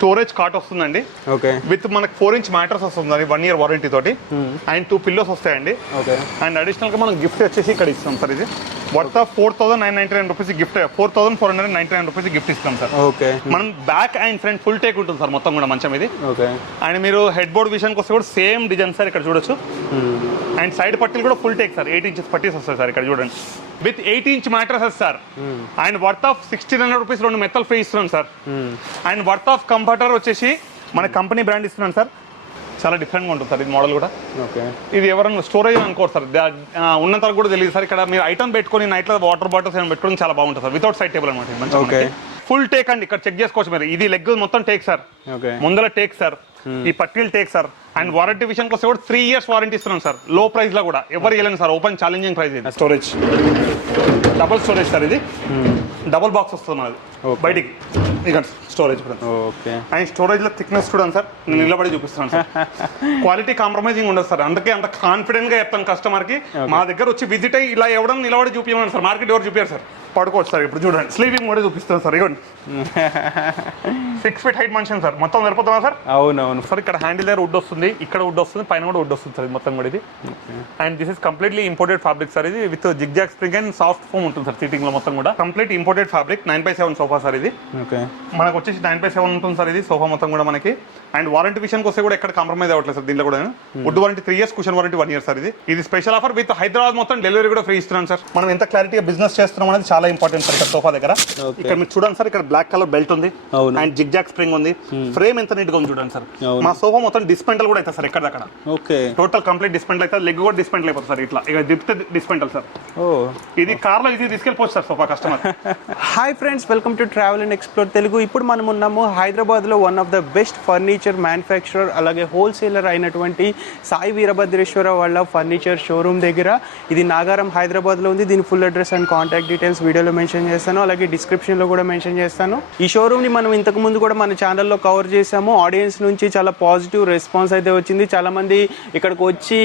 Storage cot వస్తుందండి. Okay. With మనకి 4 inch mattress వస్తుంది 1 year వారంటీ తోటి. అండ్ 2 పిల్లోస్ వస్తాయండి. ఓకే. అండ్ అడిషనల్ గా మనం గిఫ్ట్ వచ్చేసి ఇక్కడ ఇస్తాం సార్. ఇది worth of 4999 rupees gift, 4499 rupees gift ఇస్తాం సార్. ఓకే. మనం back and front full take ఉంటుంది సార్ మొత్తం కూడా మంచం ఇది. ఓకే. అండ్ మీరు హెడ్ బోర్డ్ విషయానికి వస్తే కూడా సేమ్ డిజైన్ సార్ ఇక్కడ చూడొచ్చు. అండ్ సైడ్ పట్టీలు కూడా ఫుల్ టేక్ సార్, 8 ఇంచెస్ పట్టీస్ వస్తాయి సార్ ఇక్కడ చూడండి. With 8 inch mattresses sir. And worth of 1600 rupees 2 మెత్తలు ఫ్రీ ఇస్తున్నాం sir. And worth of comforter వచ్చేసి మన కంపెనీ బ్రాండ్ ఇస్తున్నాను సార్. చాలా డిఫరెంట్గా ఉంటుంది సార్ ఇది మోడల్ కూడా. ఓకే. ఇది ఎవరైనా స్టోరేజ్ అనుకోరు సార్, ఉన్నంత వరకు కూడా తెలియదు సార్. ఇక్కడ మీరు ఐటమ్ పెట్టుకొని నైట్లో వాటర్ బాటిల్స్ ఏమైనా పెట్టుకోవడం చాలా బాగుంటుంది సార్. వితౌట్ సైడ్ టేబుల్ అనమాట. ఓకే. ఫుల్ టేక్ అండి, ఇక్కడ చెక్ చేసుకోవచ్చు మీరు. ఇది లెగ్ మొత్తం టేక్ సార్. ఓకే. ముందర టేక్ సార్, ఈ పట్టీలు టేక్ సార్. అండ్ వారంటీ విషయానికి వస్తే కూడా 3 years వారంటీ ఇస్తున్నాం సార్. లో ప్రైస్ లో కూడా ఎవరు ఇవ్వలేను సార్, ఓపెన్ ఛాలెంజింగ్ ప్రైస్ ఇది. స్టోరేజ్ డబుల్ స్టోరేజ్ సార్, ఇది డబుల్ బాక్స్ వస్తుంది మనది బయటికి. ఇక స్టోరేజ్ కూడా. ఓకే. అండ్ స్టోరేజ్ లో థిక్నెస్ చూడండి సార్, నేను నిలబడి చూపిస్తున్నాను సార్. క్వాలిటీ కాంప్రమైజింగ్ ఉండదు సార్, అందుకే అంత కాన్ఫిడెంట్ గా చెప్తాను కస్టమర్ కి. మా దగ్గర వచ్చి విజిట్ అయ్యి ఇలా ఎవడం నిలబడి చూపించమని సార్. మార్కెట్ ఎవరు చూపించారు సార్. పడుకోవచ్చు సార్. ఇప్పుడు చూడండి స్లీపింగ్ కూడా చూపిస్తాను సార్. ఇవ్వండి 6 feet హైట్ మనిషి సార్. మొత్తం సరిపోతుందా సార్? అవునవును సార్. ఇక్కడ హ్యాండిల్ దగ్గర వుడ్ వస్తుంది, ఇక్కడ వుడ్ వస్తుంది, పైన కూడా వుడ్ వస్తుంది సార్ మొత్తం కూడా ఇది. And this is completely imported fabric sir. ఇది with zigzag spring and soft foam ఉంటుంది సార్ సీటింగ్ లో మొత్తం కూడా. Complete imported fabric. 9x7 sofa sir ఇది. ఓకే. మనకు వచ్చేసి 9x7 ఉంటుంది సార్ ఇది సోఫా మొత్తం కూడా మనకి. అండ్ వారంటీ విషయానికి వస్తే కూడా ఎక్కడ కాంప్రమైజ్ అవ్వట్లేదు సార్ దీంట్లో కూడా. Wood warranty 3 years, cushion warranty 1 year sir ఇది. ఇది స్పెషల్ ఆఫర్ విత్ హైదరాబాద్ మొత్తం డెలివరీ కూడా ఫ్రీ ఇస్తున్నాం సార్. మనం ఎంత క్లారిటీగా బిజినెస్ చేస్తున్నాం అనేది చాలా ఇంపార్టెంట్ సార్ ఇక్కడ సోఫా దగ్గర. ఇక్కడ మీరు చూడండి సార్, ఇక్కడ బ్లాక్ కలర్ బెల్ట్ ఉంది అండ్ జిగ్జాగ్ స్ప్రింగ్ ఉంది. ఫ్రేమ్ ఎంత నీట్ గా ఉంది చూడండి సార్. మా సోఫా మొత్తం డిస్పెంటల్ కూడా అవుతుంది సార్ ఎక్కడ అక్కడ. ఓకే. టోటల్ కంప్లీట్ డిస్పెంటల్ అయితే, లెగ్ కూడా డిస్పెంటల్ అయిపోతుంది సార్. ఇట్లా ఇక దిప్తే డిస్పెంటల్ సార్. ఇది కార్ లో ఇది తీసుకెళ్ళిపోవచ్చు sir sofa customer. Hi friends, welcome to travel and explore Telugu. ఇప్పుడు మనం ఉన్నాము హైదరాబాద్ లో one of the best furniture manufacturer అలాగే హోల్సేలర్ అయినటువంటి సాయి వీరభద్రేశ్వర వాళ్ళ ఫర్నిచర్ షోరూమ్ దగ్గర. ఇది నాగారం హైదరాబాద్ లో ఉంది. దీని full address and contact details వీడియోలో మెన్షన్ చేస్తాను, అలాగే డిస్క్రిప్షన్ లో కూడా మెన్షన్ చేస్తాను. ఈ షోరూమ్ ని మనం ఇంతకు ముందు కూడా మన ఛానల్లో కవర్ చేసాము. ఆడియన్స్ నుంచి చాలా పాజిటివ్ రెస్పాన్స్ అయితే వచ్చింది. చాలా మంది ఇక్కడికి వచ్చి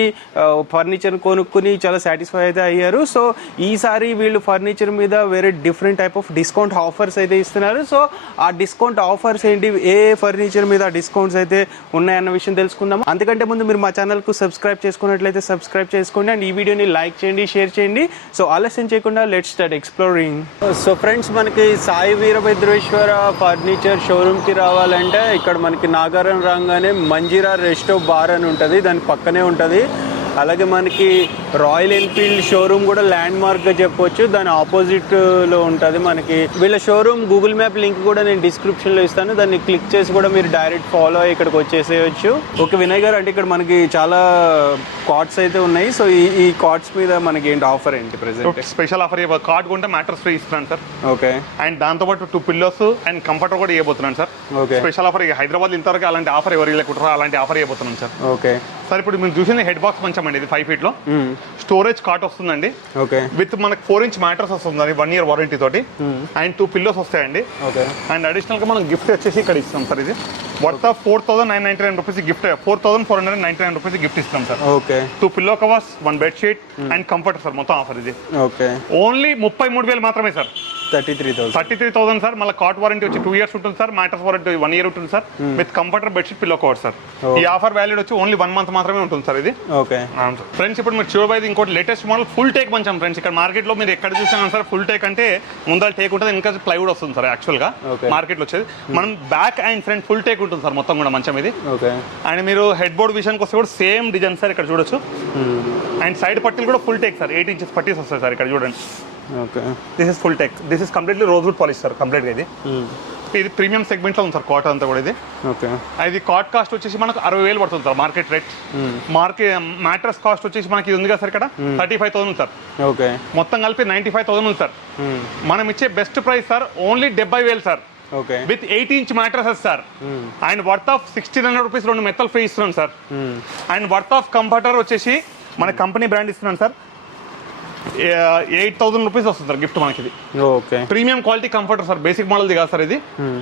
ఫర్నిచర్ కొనుక్కుని చాలా సాటిస్ఫై అయితే అయ్యారు. సో ఈసారి వీళ్ళు ఫర్నిచర్ మీద వేరే different type of discount offers అయితే ఇస్తున్నారు. సో ఆ డిస్కౌంట్ ఆఫర్స్ ఏంటి, ఏ ఫర్నిచర్ మీద డిస్కౌంట్స్ అయితే ఉన్నాయన్న విషయం తెలుసుకుందాము. అంతకంటే ముందు మీరు మా ఛానల్కు సబ్స్క్రైబ్ చేసుకున్నట్లయితే సబ్స్క్రైబ్ చేసుకోండి అండ్ ఈ వీడియోని లైక్ చేయండి, షేర్ చేయండి. సో ఆలస్యం చేయకుండా let's start exploring. So friends, మనకి సాయి వీరభద్రేశ్వర ఫర్నిచర్ షోరూమ్కి రావాలంటే ఇక్కడ మనకి నాగారం రాగానే మంజీరా రెస్టో బార్ అని ఉంటుంది, దాని పక్కనే ఉంటుంది. అలాగే మనకి రాయల్ ఎన్ఫీల్డ్ షోరూమ్ కూడా ల్యాండ్ మార్క్ గా చెప్పొచ్చు, దాని ఆపోజిట్ లో ఉంటుంది మనకి. వీళ్ళ షోరూమ్ గూగుల్ మ్యాప్ లింక్ కూడా నేను డిస్క్రిప్షన్ లో ఇస్తాను, దాన్ని క్లిక్ చేసి కూడా మీరు డైరెక్ట్ ఫాలో అయ్యి ఇక్కడికి వచ్చేసేయచ్చు. ఓకే వినయ్ గారు, అంటే ఇక్కడ మనకి చాలా కార్డ్స్ అయితే ఉన్నాయి. సో ఈ కార్డ్స్ మీద మనకి ఏంటి ఆఫర్ ఏంటి ప్రెసెంట్? స్పెషల్ ఆఫర్ కార్డ్ కొంటే మ్యాట్రస్ ఫ్రీ ఇస్తున్నాను సార్. ఓకే. అండ్ దాంతో పాటు 2 పిల్లోస్ అండ్ కంఫర్టర్ కూడా ఇవ్వబోతున్నాను sir. Okay. Special offer Hyderabad ఇంతవరకు అలాంటి ఆఫర్ ఎవరు లేకుంటారో అలాంటి ఆఫర్ ఇవ్వబోతున్నాను సార్. Okay sir. ఇప్పుడు మీరు చూసిన హెడ్ బాక్స్ మంచం అండి, ఇది 5 feet లో స్టోరేజ్ కాట్ వస్తుందండి. ఓకే. విత్ మనకి 4 ఇంచ్ మ్యాట్రస్ వస్తుంది 1 year వారంటీ తోటి. అండ్ 2 పిల్లోస్ వస్తాయండి. ఓకే. అండ్ అడిషనల్ గా మనం గిఫ్ట్ వచ్చేసి ఇక్కడ ఇస్తాం సార్. ఇది worth of 4999 rupees gift, 4499 rupees gift ఇస్తాం sir. Okay. 2 pillow covers, 1 bed sheet and comforter sir. మొత్తం ఆఫర్ ఇది. ఓకే. ఓన్లీ 33,000 మాత్రమే సార్. 33,000 సార్. మళ్ళీ కాట్ వారంటీ వచ్చి 2 years ఉంటుంది సార్. మ్యాట్రస్ వారంటీ 1 year ఉంటుంది sir. With comforter, bedsheet, pillow cover sir. ఈ offer valid వచ్చి ఓన్లీ 1 month మాత్రమే ఉంటుంది సార్ ఇది. ఓకే ఫ్రెండ్స్, ఇప్పుడు మీరు చూడబోయేది ఇంకోటి లేటెస్ట్ మోడల్ ఫుల్ టేక్ మంచం ఫ్రెండ్స్. ఇక్కడ మార్కెట్ లో మీరు ఎక్కడ చూసినా సార్ ఫుల్ టేక్ అంటే ముందర టేక్ ఉంటుంది, ఇంకా ప్లైవుడ్ వస్తుంది సార్. యాక్చువల్ గా మార్కెట్ లో వచ్చేది మనం back and front full take ఉంటుంది సార్ మొత్తం కూడా మంచం ఇది. అండ్ మీరు హెడ్ బోర్డ్ విషయానికి వస్తే కూడా సేమ్ డిజైన్ సార్ ఇక్కడ చూడొచ్చు. అండ్ సైడ్ పట్టీలు కూడా ఫుల్ టేక్ సార్, 8 ఇంచెస్ పట్టీస్ వస్తాయి సార్ ఇక్కడ చూడండి. Okay. This is full take. This is completely rosewood polish sir complete గా. ఇది ప్రీమియం సెగ్మెంట్ లో ఉంది సార్ కాట్ అంతా కూడా ఇది. ఓకే. ఇది కాట్ కాస్ట్ వచ్చేసి మనకు 60,000 పడుతుంది sir market rate. Mattress cost వచ్చేసి మనకి ఇది ఉంది కదా సార్ ఇక్కడ 35,000 సార్. ఓకే. మొత్తం కలిపి 95,000 ఉంది సార్. మనం ఇచ్చే best price sir only 70,000 sir. Okay. With 8 inch mattresses sir. And worth of 1600 rupees 2 మెత్తలు ఫ్రీ ఇస్తున్నాం sir. And worth of comforter వచ్చేసి మన కంపెనీ బ్రాండ్ ఇస్తున్నాను సార్. 8,000 రూపీస్ వస్తుంది సార్ గిఫ్ట్ మనకి. ఇది okay. Premium quality comforter sir, basic model కాదు sir ఇది.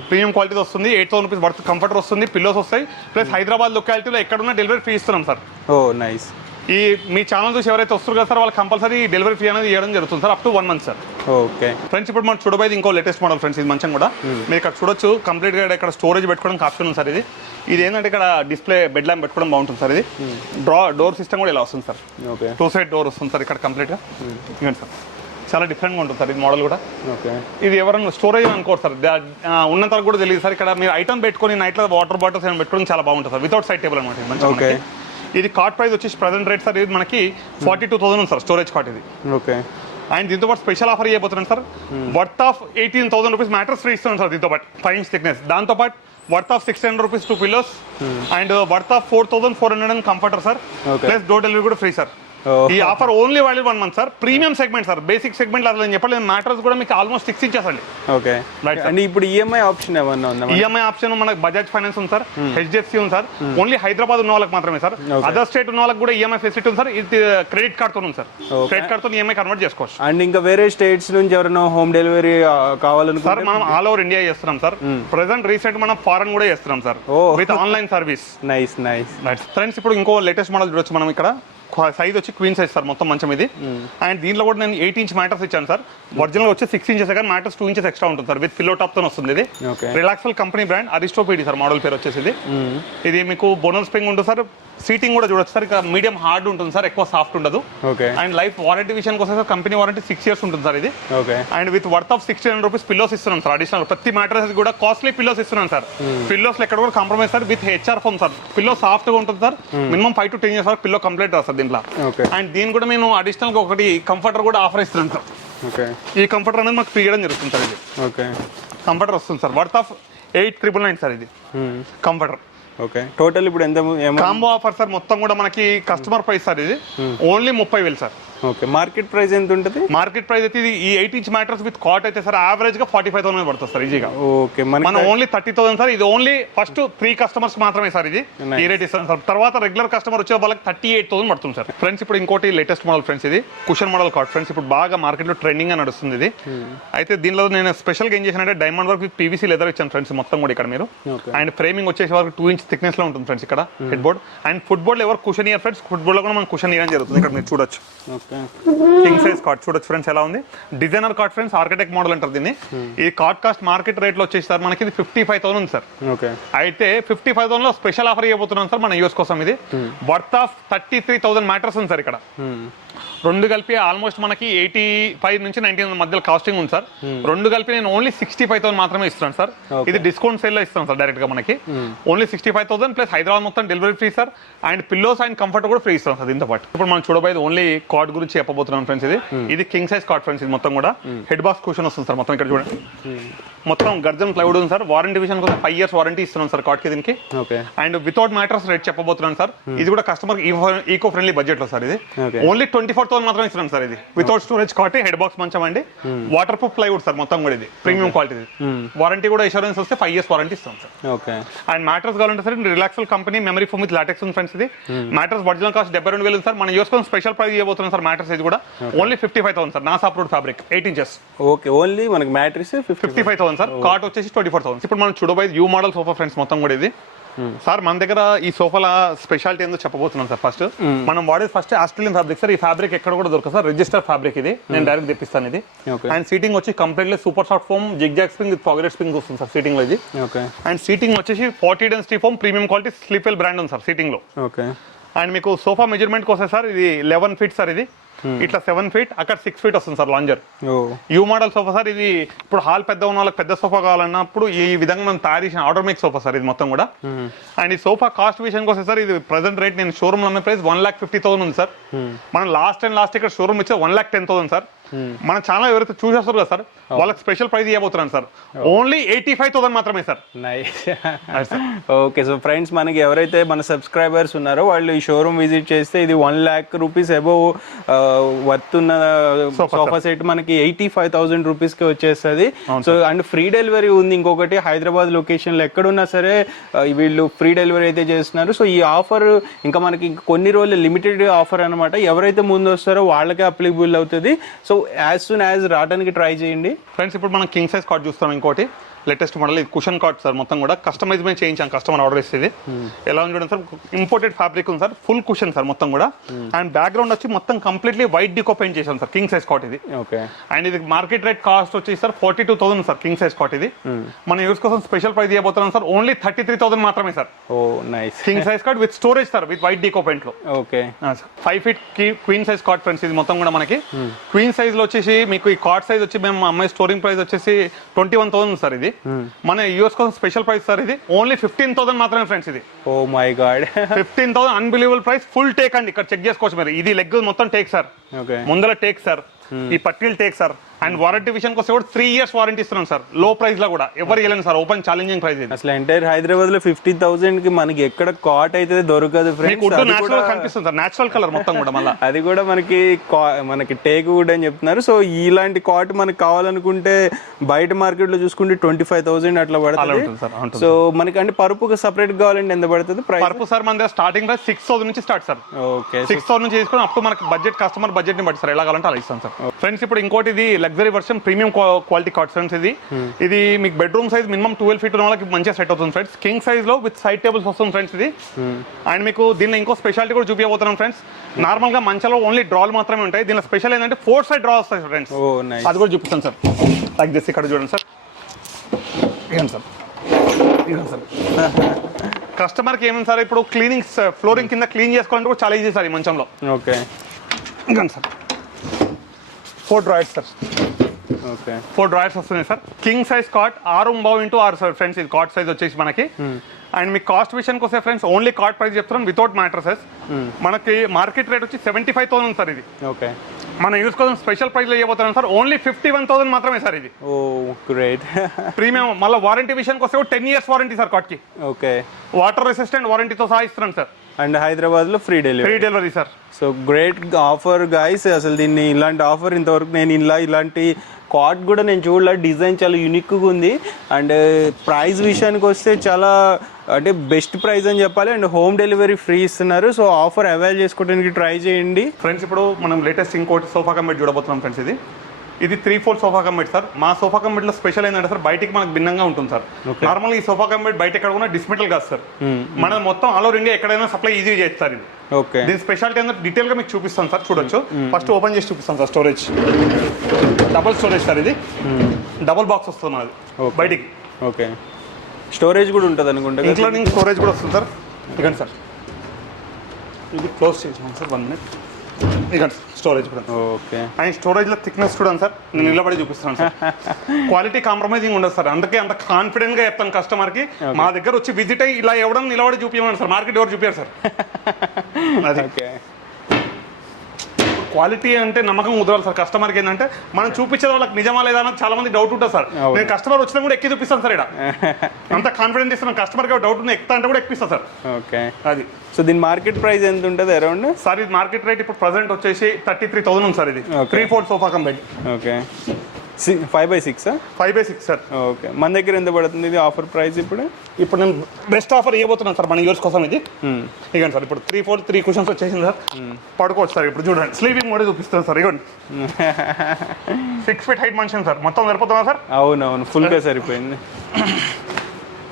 ప్రీమియం క్వాలిటీ వస్తుంది. 8,000 రూపీస్ వర్త్ కంఫర్టర్ వస్తుంది, పిల్లోస్ వస్తాయి. ప్లస్ హైదరాబాద్ లొకాలిటీలో ఎక్కడున్నా డెలివరీ ఫ్రీ ఇస్తున్నాం సార్. Oh nice. ఈ మీ ఛానల్ చూసి ఎవరైతే వస్తారు కదా సార్ వాళ్ళు కంపల్సరీ డెలివరీ ఫ్రీ అనేది ఇవ్వడం జరుగుతుంది sir up to 1 month sir. Okay friends ఇప్పుడు మనం చూడబోయేది ఇంకో లేటెస్ట్ మోడల్ ఫ్రెండ్స్, ఇది మంచిగా కూడా మీరు ఇక్కడ చూడొచ్చు. కంప్లీట్గా ఇక్కడ స్టోరేజ్ పెట్టుకోవడానికి ఆప్షన్ ఉంది సార్. ఇది ఏంటంటే ఇక్కడ డిస్ప్లే బెడ్ ల్యాంప్ పెట్టుకోవడం బాగుంటుంది సార్. ఇది డోర్ సిస్టమ్ కూడా ఇలా వస్తుంది సార్. ఓకే 2 side డోర్ వస్తుంది సార్ ఇక్కడ కంప్లీట్గా. ఇవ్వండి సార్, చాలా డిఫరెంట్గా ఉంటుంది సార్ ఇది మోడల్ కూడా. ఓకే ఇది ఎవరైనా స్టోరేజ్ అనుకోరు సార్, ఉన్నంత వరకు కూడా తెలియదు సార్. ఇక్కడ మీరు ఐటమ్ పెట్టుకొని నైట్లో వాటర్ బాటిల్స్ ఏమైనా పెట్టుకోవడం చాలా బాగుంటుంది సార్. వితౌట్ సైడ్ టేబుల్ అనమాట మంచిగా. ఓకే ఇది కార్ట్ ప్రైస్ వచ్చేసి ప్రెసెంట్ రేట్ సార్ ఇది మనకి 42,000 ఉంది సార్ స్టోరేజ్ కార్ట్ ఇది. ఓకే అండ్ దీంతో పాటు స్పెషల్ ఆఫర్ ఇవ్వబోతున్నాను sir. Worth of 18,000 rupees mattress free ఇస్తున్నాను సార్ దీంతో పాటు 5 inch థిక్నెస్. దాంతో పాటు worth of 600 rupees 2 pillows and worth of 4,400 comforter sir. Plus door delivery కూడా ఫ్రీ సార్. ఈ offer only value 1 month sir. Premium segment sir, basic segment అసలు నేను చెప్పలేదు. మ్యాట్రెస్ కూడా మీకు ఆల్మోస్ట్ 6 inches అండి. ఓకే అండ్ ఇప్పుడు ఈఎంఐ ఆప్షన్ ఏమన్నా ఉందా? ఈఎంఐ ఆప్షన్ మనకు బజాజ్ ఫైనాన్స్ ఉంది సార్, హెచ్డిఎఫ్సి ఉంది సార్. ఓన్లీ హైదరాబాద్ ఉన్న వాళ్ళకి మాత్రమే సార్. అదర్ స్టేట్ ఉన్న వాళ్ళకి కూడా ఈఎంఐ ఫెసిలిటీ ఉంది సార్. ఇది క్రెడిట్ కార్డ్ తో ఉంది సార్. క్రెడిట్ కార్డ్ తో ఈఎంఐ కన్వర్ట్ చేసుకోవచ్చు. అండ్ ఇంకా వేరే స్టేట్స్ నుంచి ఎవరైనా హోమ్ డెలివరీ కావాలనుకుంటే సార్ మనం ఆల్ ఓవర్ ఇండియా చేస్తున్నాం సార్. ప్రెసెంట్ రీసెంట్ మనం ఫారెన్ కూడా చేస్తున్నాం sir with online service. Nice nice friends ఇప్పుడు ఇంకో లేటెస్ట్ మోడల్ చూడొచ్చు మనం ఇక్కడ. సైజ్ వచ్చి క్వీన్ సైజ్ సార్ మొత్తం మంచం ఇది. అండ్ దీంట్లో కూడా నేను 8 inch మ్యాటర్స్ ఇచ్చాను సార్. ఒరిజినల్ వచ్చి 6 inches కానీ మ్యాటర్స్ 2 inches ఎక్స్ట్రా ఉంటుంది సార్. విత్ పిల్లో టాప్ తో వస్తుంది ఇది. రిలాక్స్ఫుల్ కంపెనీ బ్రాండ్ అరిస్టోపీడి సార్ మోడల్ పేరు వచ్చేసి. ఇది మీకు బోనల్ స్ప్రింగ్ ఉంటుంది సార్. సీటింగ్ కూడా చూడొచ్చు సార్. ఇక్కడ మీడియం హార్డ్ ఉంటుంది సార్, ఎక్కువ సాఫ్ట్ ఉండదు. అండ్ లైఫ్ వారంటీ విషయానికి వస్తే సార్ కంపెనీ వారంటీ 6 years ఉంటుంది సార్ ఇది. And with worth of 1,600 rupees pillows ఇస్తున్నాం సార్. అడిషనల్ ప్రతి మ్యాట్రెస్ కూడా కాస్ట్లీ పిల్లోస్ ఇస్తున్నాం సార్. పిల్లోస్ ఎక్కడ కూడా compromise sir. With HR foam sir. Pillow soft గా ఉంటుంది సార్. మినిమం 5 to 10 years వరకు పిల్లో కంప్లీట్ రా సార్ దీంట్లో. అండ్ దీని కూడా నేను అడిషనల్ గా ఒకటి కంఫర్టర్ కూడా ఆఫర్ ఇస్తున్నాను సార్. ఈ కంఫర్టర్ అనేది మాకు ఫ్రీ చేయడం జరుగుతుంది సార్. ఇది కంఫర్టర్ వస్తుంది సార్. వర్త్ ఆఫ్ 8,999 సార్ ఇది కంఫర్టర్. ఓకే టోటల్ ఇప్పుడు ఎంత కాంబో ఆఫర్ సార్ మొత్తం కూడా మనకి కస్టమర్ ప్రైస్ సార్ ఇది only 30,000 sir. Okay market price ఎంత ఉంటుంది? మార్కెట్ ప్రైస్ అయితే ఇది ఈ 8 inch మ్యాట్రెస్ విత్ కాట్ అయితే సార్ యావరేజ్ గా 45,000 పడుతుంది సార్ ఈజీగా. ఓకే మనం ఓన్లీ 30,000 సార్. ఇది ఓన్లీ ఫస్ట్ 3 customers మాత్రమే సార్ ఇది ఈ రేట్ ఇస్తాం సార్. తర్వాత రెగ్యులర్ కస్టమర్ వచ్చే వాళ్ళకి 38,000 పడుతుంది సార్. ఫ్రెండ్స్ ఇప్పుడు ఇంకోటి లేటెస్ట్ మోడల్ ఫ్రెండ్స్, ఇది కుషన్ మోడల్ కాట్ ఫ్రెండ్స్. ఇప్పుడు బాగా మార్కెట్ లో ట్రెండింగ్ గా నడుస్తుంది ఇది. అయితే దీనిలో నేను స్పెషల్ గా ఏం చేశానంటే diamond work with PVC leather ఇచ్చాను ఫ్రెండ్స్ మొత్తం కూడా ఇక్కడ మీరు. అండ్ ఫ్రేమింగ్ వచ్చేసి వరకు 2 inch థిక్నెస్ లో ఉంటుంది ఫ్రెండ్స్ ఇక్కడ head board. And foot board ఎవరు కుషన్ ఇయర్ ఫ్రెండ్స్, ఫుట్ బోర్డ్ లో కూడా మనం కుషన్ ఇయర్ జరుగుతుంది. ఇక్కడ మీరు చూడొచ్చు కింగ్ సైజ్ కార్డ్ చూడొచ్చు ఫ్రెండ్స్ ఎలా ఉంది. Designer cot friends, architect model అంటారు దీన్ని. ఈ కార్డ్ కాస్ట్ మార్కెట్ రేట్ లో వచ్చేసి సార్ మనకి 55,000 ఉంది సార్. అయితే 55,000 లో స్పెషల్ ఆఫర్ ఇవ్వబోతున్నాం సార్ మన యూఎస్ కోసం. ఇది వర్త్ ఆఫ్ 33,000 మ్యాటర్స్ ఉంది సార్ ఇక్కడ. రెండు కలిపి ఆల్మోస్ట్ మనకి 85 నుంచి 90 మధ్యలో కాస్టింగ్ ఉంది సార్. రెండు కలిపి నేను ఓన్లీ 65,000 మాత్రమే ఇస్తున్నాను సార్. ఇది డిస్కౌంట్ సేల్ లో ఇస్తాను సార్ డైరెక్ట్ గా మనకి. ఓన్లీ 65,000 ప్లస్ హైదరాబాద్ మొత్తం delivery free sir. And pillows and comfort కూడా ఫ్రీ ఇస్తాం సార్ దీంతో పాటు. ఇప్పుడు మనం చూడబోయేది ఓన్లీ కార్డ్ గురించి చెప్పబోతున్నాం ఫ్రెండ్స్. ఇది కింగ్ సైజ్ కార్డ్ ఫ్రెండ్స్. ఇది మొత్తం కూడా హెడ్ బాక్స్ కుషన్ వస్తుంది సార్. మొత్తం ఇక్కడ చూడండి మొత్తం గర్జన్ ప్లైవుడ్ ఉంది సార్. వారంటీ విషయానికి 5 years వారంటీ ఇస్తున్నాం సార్ కార్డ్ కి దీనికి. అండ్ వితౌట్ మ్యాటర్స్ రేట్ చెప్పబోతున్నాను సార్. ఇది కూడా కస్టమర్ ఈకో ఫ్రెండ్లీ బడ్జెట్ లో సార్. ఇది ఓన్లీ 24,000 మాత్రమే ఇస్తున్నాం సార్. ఇది without storage cot, head box మంచం అండి, వాటర్ ప్రూఫ్ ప్లైవుడ్ సార్ మొత్తం కూడా. ఇది ప్రీమియం క్వాలిటీ. వారంటీ కూడా ఇన్సూరెన్స్ వస్తే 5 years వారంటీ ఇస్తాం సార్. అండ్ మ్యాటర్స్ కావాలంటే sir Relaxful company memory foam with latex ఉంది ఫ్రెండ్స్. ఇది మ్యాటర్స్ ఒరిజినల్ కాస్ట్ 72,000 సార్. మనం యూస్ స్పెషల్ ప్రైస్ ఇవ్వబోతున్నాం సార్. మ్యాటర్స్ ఇది కూడా only 55,000 sir. NASA approved fabric 8 inches. Okay only మనకి మ్యాట్రెస్ 55,000 సార్. కార్డ్ వచ్చేసి 24,000. ఇప్పుడు మనం చూడబోయేది యూ మోడల్ సోఫా ఫ్రెండ్స్ మొత్తం కూడా. ఇది సార్ మన దగ్గర ఈ సోఫాల స్పెషాలిటీ ఏందో చెప్పబోతున్నాం సార్. ఫస్ట్ మనం వాడేది ఫస్ట్ ఆస్ట్రేలియన్ ఫ్యాబ్రిక్ సార్. ఈ ఫ్యాబ్రిక్ ఎక్కడ కూడా దొరకదు సార్. రిజిస్టర్ ఫ్యాబ్రిక్ ఇది. నేను డైరెక్ట్ తెప్పిస్తాను ఇది. అండ్ సీటింగ్ వచ్చి completely super soft foam zigzag spring with pocket spring వస్తుంది సార్ సీటింగ్ లో ఇది. అండ్ సీటింగ్ వచ్చేసి 40 density foam premium quality Sleepwell brand ఉంది సార్ సీటింగ్ లో. అండ్ మీకు సోఫా మెజర్మెంట్ కోసం సార్ ఇది 11 feet సార్. ఇది ఇట్లా 7 feet, అక్కడ 6 feet వస్తుంది sir lounger. You model sofa sir. ఇది ఇప్పుడు హాల్ పెద్ద ఉన్న వాళ్ళకి పెద్ద సోఫా కావాలన్నప్పుడు ఈ విధంగా మనం తయారు చేసిన ఆర్డర్ మేక్ సోఫా సార్ ఇది మొత్తం కూడా. అండ్ ఈ సోఫా కాస్ట్ విషయానికి వస్తే సార్ ఇది ప్రెసెంట్ రేట్ నేను షోరూమ్ లో ఉన్న ప్రైస్ 1,50,000 ఉంది సార్. మనం లాస్ట్ ఇక్కడ షోరూమ్ ఇచ్చే 1,10,000 సార్. మన ఛానల్ ఎవరైతే చూసేస్తారు కదా సార్ వాళ్ళకి స్పెషల్ ప్రైస్ ఇవ్వబోతున్నాను సార్. ఓన్లీ 85,000 మాత్రమే సార్. ఓకే సో ఫ్రెండ్స్ మనకి ఎవరైతే మన సబ్స్క్రైబర్స్ ఉన్నారో వాళ్ళు ఈ షోరూమ్ విజిట్ చేస్తే ఇది 1,00,000 రూపీస్ అబోవ్ వర్త్ ఉన్న సోఫా సెట్ మనకి 85,000 రూపీస్ కి వచ్చేస్తుంది. సో అండ్ ఫ్రీ డెలివరీ ఉంది. ఇంకొకటి హైదరాబాద్ లొకేషన్ లో ఎక్కడున్నా సరే వీళ్ళు ఫ్రీ డెలివరీ అయితే చేస్తున్నారు. సో ఈ ఆఫర్ ఇంకా మనకి కొన్ని రోజులు లిమిటెడ్ ఆఫర్ అనమాట. ఎవరైతే ముందు వస్తారో వాళ్ళకే అప్లికబుల్ అవుతుంది. సో యాజ్ సూన్ యాజ్ రావడానికి ట్రై చేయండి ఫ్రెండ్స్. ఇప్పుడు మనం కింగ్ సైజ్ కార్డ్ చూస్తాం ఇంకోటి. లేటెస్ట్ మోడల్ ఇది కుషన్ కాట్ సార్, మొత్తం కూడా కస్టమైజ్ మీద చేయించాం, కస్టమర్ ఆర్డర్ ఇస్తుంది. ఎలా ఉంది చూడండి సార్, ఇంపోర్టెడ్ ఫ్యాబ్రిక్ ఉంది సార్, ఫుల్ కుషన్ సార్ మొత్తం కూడా. అండ్ బ్యాక్గ్రౌండ్ వచ్చి మొత్తం కంప్లీట్లీ వైట్ డికో పెయింట్ చేసాం సార్, కింగ్ సైజ్ కాట్ ఇది. ఓకే. అండ్ ఇది మార్కెట్ రేట్ కాస్ట్ వచ్చి sir 42,000 sir, king size cot ఇది. మన యూస్ కోసం స్పెషల్ ప్రైస్ ఇవ్వబోతున్నాం సార్, ఓన్లీ 33,000 మాత్రమే sir. Oh nice. King size cot with storage sir, with white deco paint లో. Okay. 5 feet queen size cot friends ఇది మొత్తం కూడా మనకి. క్వీన్ సైజ్ లో వచ్చేసి మీకు ఈ కాట్ సైజ్ వచ్చి మేము అమ్మాయి స్టోరింగ్ ప్రైస్ వచ్చేసి 21,000 సార్ ఇది. మన యూఎస్ కోసం స్పెషల్ ప్రైస్ సార్ ఇది, ఓన్లీ 15,000 మాత్రమే ఫ్రెండ్స్ ఇది. Oh my god. 15,000 unbelievable price, full teak అండి, ఇక్కడ చెక్ చేసుకోవచ్చు మీరు. ఇది లెగ్ మొత్తం టేక్ సార్, ఓకే. ముందర టేక్ సార్, ఈ పట్టీలు టేక్ సార్. అండ్ వారంటీ విషయానికి వస్తే కూడా 3 years వారంటీ ఇస్తున్నాం సార్, లో ప్రైస్ లో కూడా ఎవరు ఇవ్వలేను సార్, ఓపెన్ ఛాలెంజింగ్ ప్రైస్ ఇది. అసలు ఎంటైర్ హైదరాబాద్ లో 50,000 కి మనకి ఎక్కడ కాట్ అయితే దొరకదు ఫ్రెండ్స్. నేచురల్ కనిపిస్తుంది సార్, నేచురల్ కలర్ మొత్తం కూడా మళ్ళీ. అది కూడా మనకి టేక్ వుడ్ అని చెప్తున్నారు. సో ఇలాంటి కాట్ మనకి కావాలనుకుంటే బయట మార్కెట్ లో చూసుకుంటే 25,000 అట్లా పడుతుంది. సో మనకి అంటే పరుపుకి సపరేట్ కావాలంటే ఎంత పడుతుంది ప్రైస్? పరుపు సార్ మన దగ్గర స్టార్టింగ్ ప్రైస్ 6,000 నుంచి స్టార్ట్ సార్. ఓకే. 6,000 నుంచి తీసుకొని అప్ టు మనకి బడ్జెట్, కస్టమర్ బడ్జెట్ ని బట్టి సార్ ఎలా కావాలంటే అలా ఇస్తాం సార్. ఫ్రెండ్స్ ఇప్పుడు ఇంకోటి ఇది luxury version premium quality cot friends ఇది. ఇది మీకు బెడ్రూమ్ సైజ్ మినిమం 12 feet ఉన్న వాళ్ళకి మంచిగా సెట్ అవుతుంది ఫ్రెండ్స్. కింగ్ సైజ్ లో విత్ సైడ్ టేబుల్స్ వస్తుంది ఫ్రెండ్స్ ఇది. అండ్ మీకు దీనిలో ఇంకో స్పెషాలిటీ కూడా చూపించబోతున్నాం ఫ్రెండ్స్. నార్మల్ గా మంచంలో ఓన్లీ డ్రాల్ మాత్రమే ఉంటాయి, దీనిలో స్పెషల్ ఏంటంటే 4 side డ్రా వస్తాయి ఫ్రెండ్స్. అది కూడా చూపిస్తాను సార్, లైక్ దిస్. ఇక్కడ చూడండి సార్, ఇవ్వండి సార్, ఇవ్వండి సార్. కస్టమర్కి ఏమైంది సార్, ఇప్పుడు క్లీనింగ్ ఫ్లోరింగ్ కింద క్లీన్ చేసుకోవాలంటే కూడా చాలా ఈజీ సార్ ఈ మంచంలో. ఓకే. ఇవ్వండి sir, 4 drawers sir. Okay. 4 drawers వస్తున్నాయి sir. King size cot 6x6 sir friends, ఇది కాట్ సైజ్ వచ్చేసి మనకి. అండ్ మీ కాస్ట్ విషయానికి వస్తే ఫ్రెండ్స్ ఓన్లీ కాట్ ప్రైస్ చెప్తున్నాం వితౌట్ మ్యాట్రసెస్. మనకి మార్కెట్ రేట్ వచ్చి 75,000 సార్ ఇది. ఓకే. మన యూస్ కోసం స్పెషల్ ప్రైస్ లో ఇవ్వబోతున్నాం సార్, ఓన్లీ 51,000 మాత్రమే సార్ ఇది. ఓ గ్రేట్. ప్రీమియం. మళ్ళీ వారంటీ విషయానికి వస్తే 10 years వారంటీ సార్ కాట్ కి. ఓకే. వాటర్ రెసిస్టెంట్ వారంటీతో సహా ఇస్తున్నాం సార్. అండ్ హైదరాబాద్ లో free delivery sir. So great offer guys. అసలు దీన్ని ఇలాంటి ఆఫర్ ఇంతవరకు నేను ఇలాంటి కాట్ కూడా నేను చూడలే. డిజైన్ చాలా యూనిక్గా ఉంది. అండ్ ప్రైస్ విషయానికి వస్తే చాలా అంటే బెస్ట్ ప్రైస్ అని చెప్పాలి. అండ్ హోమ్ డెలివరీ ఫ్రీ ఇస్తున్నారు. సో ఆఫర్ అవైల్ చేసుకోవడానికి ట్రై చేయండి ఫ్రెండ్స్. ఇప్పుడు మనం లేటెస్ట్ ఇంకోటి సోఫా కమ్ బెడ్ చూడబోతున్నాం ఫ్రెండ్స్. ఇది 3/4 సోఫా కమ్ బెడ్ సార్. మా సోఫా కమ్ బెడ్ లో స్పెషల్ ఏంటంటే సార్, బయటికి మనకు భిన్నంగా ఉంటుంది సార్. నార్మల్ ఈ సోఫా కమ్ బెడ్ బయట ఎక్కడ కూడా డిస్మెటల్ కాదు సార్, మనం మొత్తం ఆల్ ఓవర్ ఇండియా ఎక్కడైనా సప్లై ఈజీ చేస్తారు ఇది. ఓకే. దీని స్పెషాలిటీ ఏంటంటే డీటెయిల్ గా మీకు చూపిస్తాను సార్, చూడొచ్చు. ఫస్ట్ ఓపెన్ చేసి చూపిస్తాను sir. Storage double storage sir, ఇది డబుల్ బాక్స్ వస్తుంది అది బయటికి. ఓకే. స్టోరేజ్ కూడా ఉంటుంది అనుకుంటా, ఇంక్లూడింగ్ స్టోరేజ్ కూడా వస్తుంది సార్. ఇకండి సార్, ఇది క్లోజ్ చేసాం సార్, 1 minute. ఇకండి స్టోరేజ్ కూడా. ఓకే. అండ్ స్టోరేజ్ లో థిక్నెస్ చూడండి సార్, నేను నిలబడి చూపిస్తున్నాను సార్. క్వాలిటీ కాంప్రమైజింగ్ ఉండదు సార్, అందుకే అంత కాన్ఫిడెంట్ గా చెప్తాను కస్టమర్ కి. మా దగ్గర వచ్చి విజిట్ అయ్యి ఇలా ఎవడం నిలబడి చూపించమని సార్, మార్కెట్ ఎవరు చూపించారు సార్. అది క్వాలిటీ అంటే నమ్మకం కుదరాలి సార్. కస్టమర్కి ఏంటంటే మనం చూపించేది వాళ్ళకి నిజమా లేదా అని చాలా మంది డౌట్ ఉంటుంది సార్. నేను కస్టమర్ వచ్చినా కూడా ఎక్కి చూపిస్తాను సార్, ఇక్కడ అంత కాన్ఫిడెంట్ ఇస్తున్నాను. కస్టమర్కి డౌట్ ఉంది ఎక్కుతా అంటే కూడా ఎక్కిస్తాను సార్. ఓకే. అది. సో దీని మార్కెట్ ప్రైస్ ఎంత ఉంటుంది అరౌండ్ సార్? ఇది మార్కెట్ రేట్ ఇప్పుడు ప్రెసెంట్ వచ్చేసి 33,000 ఉంది సార్. ఇది 3/4 sofa cum bed. Okay. 5/6 5/6 sir. Okay. మన దగ్గర ఎంత పడుతుంది ఇది ఆఫర్ ప్రైస్? ఇప్పుడు నేను బెస్ట్ ఆఫర్ ఇవ్వబోతున్నాను సార్ మన యూర్స్ కోసం. ఇది ఇవ్వండి సార్, ఇప్పుడు 3 కుషన్స్ వచ్చేసింది సార్. పడుకోవచ్చు సార్. ఇప్పుడు చూడండి, స్లీపింగ్ కూడా చూపిస్తాను సార్. ఇవ్వండి 6 feet హైట్ మనిషి సార్. మొత్తం సరిపోతుందా సార్? అవునవును, ఫుల్గా సరిపోయింది.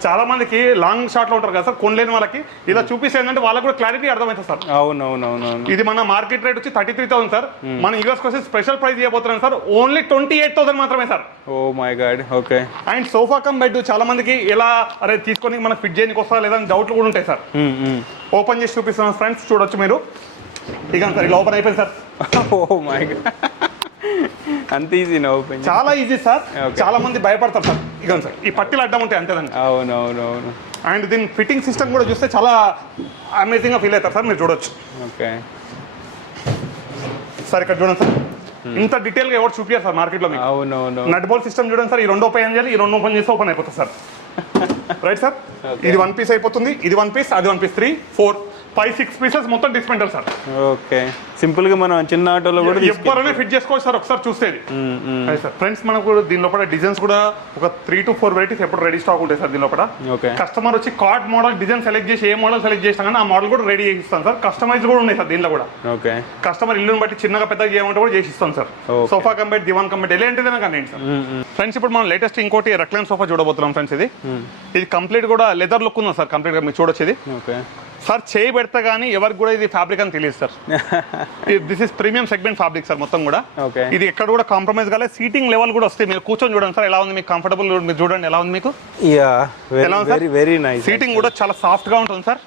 చాలా మందికి లాంగ్ షాట్ లో ఉంటారు కదా సార్, కొనలేని వాళ్ళకి ఇలా చూపిస్తే ఏంటంటే వాళ్ళకి కూడా క్లారిటీ అర్థమవుతుంది సార్. అవునవునవును. ఇది మన మార్కెట్ రేట్ వచ్చి 33,000 సార్. మన యూఎస్ కోసం స్పెషల్ ప్రైస్ ఇవ్వబోతున్నాం సార్, ఓన్లీ 28,000 మాత్రమే sir. Oh my god. Okay. And sofa cum bed చాలా మందికి ఎలా అరే తీసుకొని మనకు ఫిట్ చేయడానికి వస్తా లేదా డౌట్లు కూడా ఉంటాయి సార్. ఓపెన్ చేసి చూపిస్తున్నాం ఫ్రెండ్స్, చూడొచ్చు మీరు. ఇక సార్ ఇలా ఓపెన్ అయిపోయింది సార్. ఓ మై గాడ్, అంత ఈజీ ఓపెన్? చాలా ఈజీ సార్. చాలా మంది భయపడతారు సార్. ఇక సార్ ఈ పట్టీలు అడ్డం ఉంటాయి అంతేదండి. అవునవునవును. అండ్ దీని ఫిట్టింగ్ సిస్టమ్ కూడా చూస్తే చాలా అమేజింగ్ గా ఫీల్ అవుతారు సార్, మీరు చూడొచ్చు. ఓకే సార్ ఇక్కడ చూడండి సార్, ఇంత డీటెయిల్ గా ఎవరు చూపించారు సార్ మార్కెట్ లో. అవునవును. నట్ బోల్ట్ సిస్టమ్ చూడండి సార్. ఈ 2 ఓపెన్ చేయాలి, ఈ 2 ఓపెన్ చేస్తే ఓపెన్ అయిపోతుంది సార్. Right sir. ఇది 1 piece అయిపోతుంది, ఇది 1 piece, అది 1 piece, 3, 4, 5-6 పీసెస్ మొత్తం డిస్మెంటల్ సార్. ఓకే, సింపుల్ గా మనం చిన్న ఆటోలో కూడా ఎవరైనా ఫిట్ చేసుకోవచ్చు సార్, ఒకసారి చూస్తేది. సార్ ఫ్రెండ్స్ మనకు దీని లోపల డిజైన్స్ కూడా ఒక 3 to 4 వెరైటీస్ ఎప్పుడు రెడీ స్టాక్ ఉంటాయి సార్ దీని లోపల. ఓకే, కస్టమర్ వచ్చి కార్డ్ మోడల్ డిజైన్ సెలెక్ట్ చేసి ఏ మోడల్ సెలెక్ట్ చేసినా కానీ ఆ మోడల్ కూడా రెడీ చేసి ఇస్తాను సార్. కస్టమైజ్ కూడా ఉన్నాయి సార్ దీనిలో కూడా. ఓకే, కస్టమర్ ఇల్లుని బట్టి చిన్నగా పెద్దగా చేయమంటే కూడా చేసి ఇస్తాం సార్. సోఫా కంబెట్, దివాన్ కంబెట్ ఎలాంటిదైనా కానీ సార్. ఫ్రెండ్స్ ఇప్పుడు మనం లేటెస్ట్ ఇంకోటి రెక్లైన్ సోఫా చూడబోతున్నాం ఫ్రెండ్స్. ఇది కంప్లీట్ కూడా లెదర్ లుక్ ఉంది సార్, కంప్లీట్ గా మీరు చూడొచ్చు. ఓకే సార్ చేయి పెడతా కానీ ఎవరికి కూడా ఇది ఫ్యాబ్రిక్ అని తెలియదు sir. This is premium segment fabric sir మొత్తం కూడా. ఇది ఎక్కడ కూడా కాంప్రమైజ్ కాలేదు. సీటింగ్ లెవెల్ కూడా వస్తాయి, మీరు కూర్చొని చూడండి సార్ ఎలా ఉంది మీకు కంఫర్టబుల్. మీరు చూడండి ఎలా ఉంది మీకు. Very nice. సీటింగ్ కూడా చాలా సాఫ్ట్ గా ఉంటుంది సార్.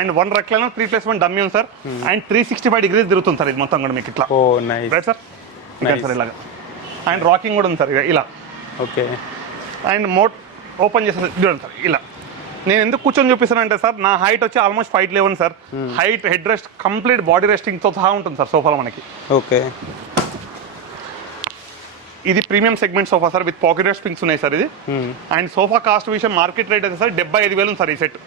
అండ్ 1 రెక్లైనర్ 3+1 డమ్మీ ఉంది సార్. అండ్ 365 degrees తిరుగుతుంది సార్ ఇది మొత్తం కూడా మీకు ఇట్లా. ఓ నైస్ రైట్ సార్, సార్ ఇలాగా. అండ్ రాకింగ్ కూడా ఉంది సార్ ఇలా. ఓకే, అండ్ మోట్ ఓపెన్ చేస్తే చూడండి సార్ ఇలా. నేను ఎందుకు కూర్చొని చూపిస్తాను అంటే సార్ నా హైట్ వచ్చి almost 5'11" sir. Height, head rest, complete body resting తో సహా ఉంటుంది సార్ సోఫాలో మనకి. ఓకే, ఇది premium segment sofa sir, with pocket rest springs ఉన్నాయి సార్ ఇది. అండ్ సోఫా కాస్ట్ విషయం మార్కెట్ రేట్ అయితే సార్ 75,000 సార్ ఈ సెట్